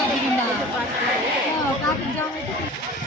要不就买，要不就，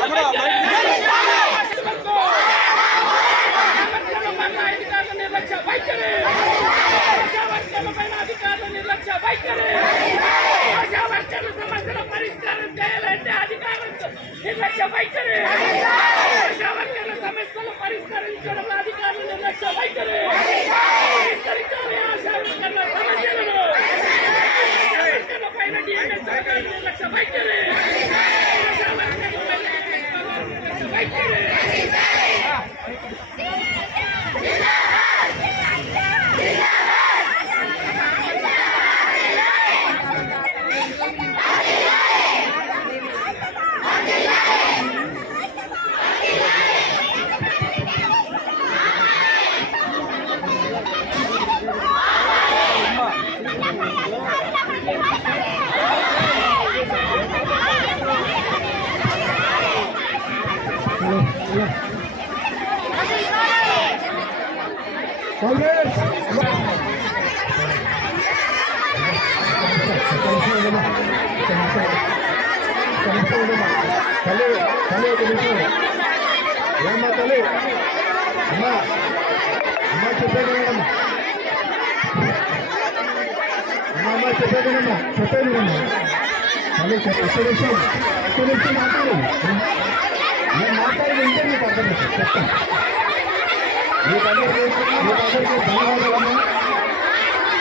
Come on, Mike. నిర్లక్ష్య వైఖరి ఆశావర్కర్ల సమస్యల పరిష్కారం చేయాలంటే అధికారులు నిర్లక్ష్య వైఖరి ఆశావర్కర్ల సమస్యలు పరిష్కరించడంలో అధికారులు నిర్లక్ష్య వైఖరి పరిష్కరించాలి ఆశావర్కర్ల సమస్యలను ఆశావర్కర్ల పైన డిఎంఎస్ అధికారులు నిర్లక్ష్య వైఖరి ఆశావర్కర్ల పైన నిర్లక్ష్య వైఖరి తల్లి తల్లి ఒక నిమిషం ఏమ్మా తల్లి అమ్మా అమ్మా చెప్పేది వినమ్మా అమ్మా అమ్మా చెప్పేది వినమ్మా తల్లి నిమిషం నిమిషం మాట్లాడు నేను మాట్లాడి వింటే మీకు చెప్తాను మీకందరికీ మీకందరికీ ధన్యవాదాలమ్మా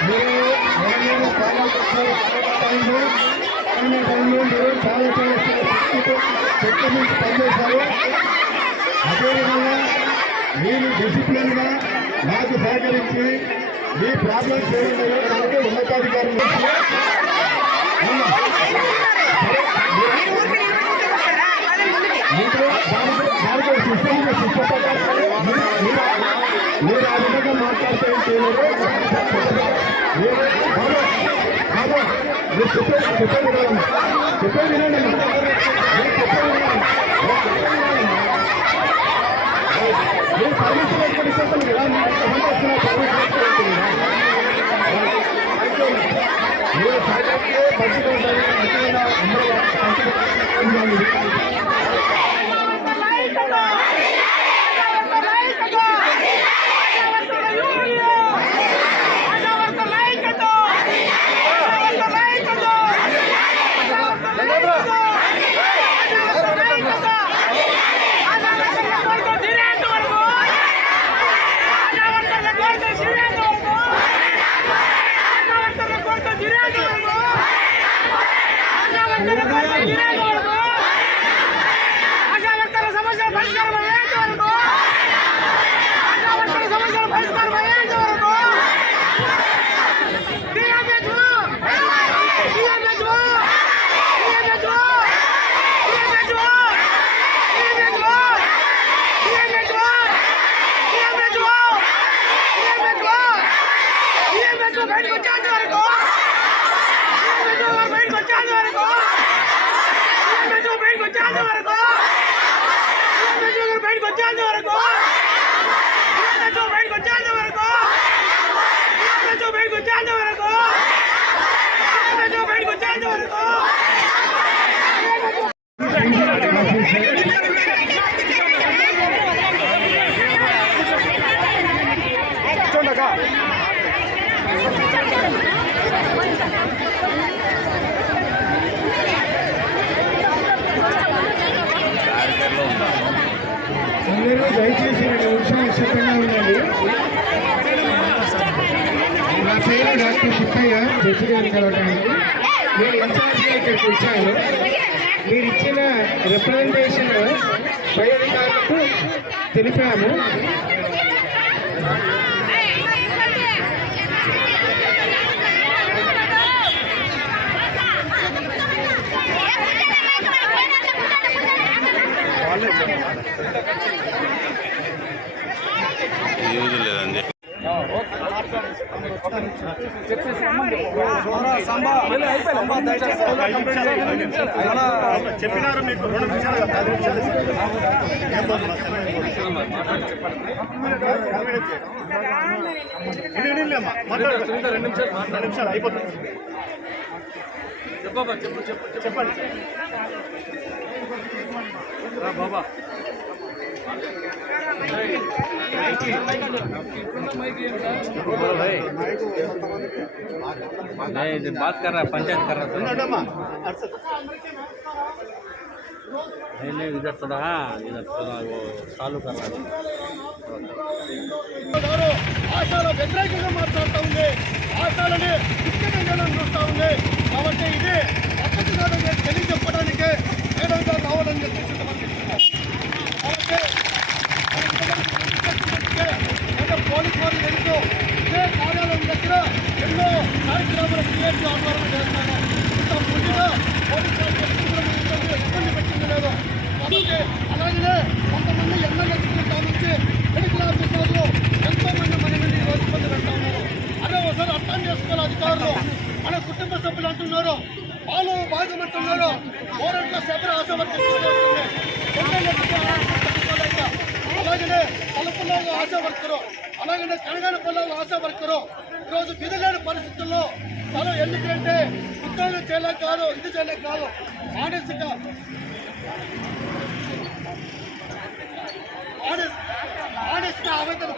మీరు ఎవరైనా ప్రాబ్లం టైంలో కరోనా టైంలో మీరు చాలా చాలా నుంచి పనిచేశారు అదేవిధంగా మీరు డిసిప్లిన్గా నాకు సహకరించి మీ ప్రాబ్లమ్స్ ఏమున్నాయో ఉన్నతాధికారులు మీకు సిస్టమ్గా మీరు ఆ విధంగా మాట్లాడితే మీరు చెప్పేది చెప్పేది వినాలమ్మా చెప్పేది వినండి మీరు చెప్పేది ప్రెసిడెంట్ జడ్జి గారిని కలవడానికి నేను ఇన్ఛార్జ్గా ఇక్కడికి వచ్చాను మీరు ఇచ్చిన రిప్రజెంటేషన్ పై అధికారులకు తెలిపాము. యూజ్ లేదండి చెప్పినారు మీకు రెండు నిమిషాలు పది నిమిషాలు రెండు రెండు నిమిషాలు అయిపోతుంది చెప్పబ్బా చెప్పు చెప్పు. చెప్పండి. బాబా. नहीं इधर बात कर रहा है पंचायत कर रहा था ఉన్నాడమ్మా అర్చ नहीं नहीं इधर थोड़ा हाँ इधर थोड़ा वो चालू कर रहा था గారు ఆశాల వ్యతిరేకంగా మాట్లాడుతూ ఉంది ఆశాలని విచ్ఛిన్నంగా చూస్తూ ఉంది కార్యక్రమాలు క్రియేట్ ఆందోళన చేస్తాను ఇంత ముందుగా పోలీసు వారు ఎప్పుడు ఇబ్బంది పెట్టింది లేదు కాబట్టి అలాగనే కొంతమంది ఎమ్మెల్యే నుంచి మెడికల్ ఆఫీసర్లు ఎంతో మంది మన నుండి ఈరోజు ఇబ్బంది పెడతా ఉన్నారు అదే ఒకసారి అర్థం చేసుకోవాలి అధికారులు మన కుటుంబ సభ్యులు అంటున్నారు వాళ్ళు భాగమంటున్నారు ఓరంట్లో సభ్యులు ఆశవర్తిస్తున్నారు అలాగనే తలుపులో ఆశా వర్కరు అలాగనే కనగానపల్లిలో ఆశా వర్కరు ఈరోజు విధులేని పరిస్థితుల్లో మనం ఎందుకంటే ఉద్యోగం చేయలేక కాదు ఇది చేయలేక కాదు మానసికంగా మానసిక ఆనెస్ట్గా ఆవేదన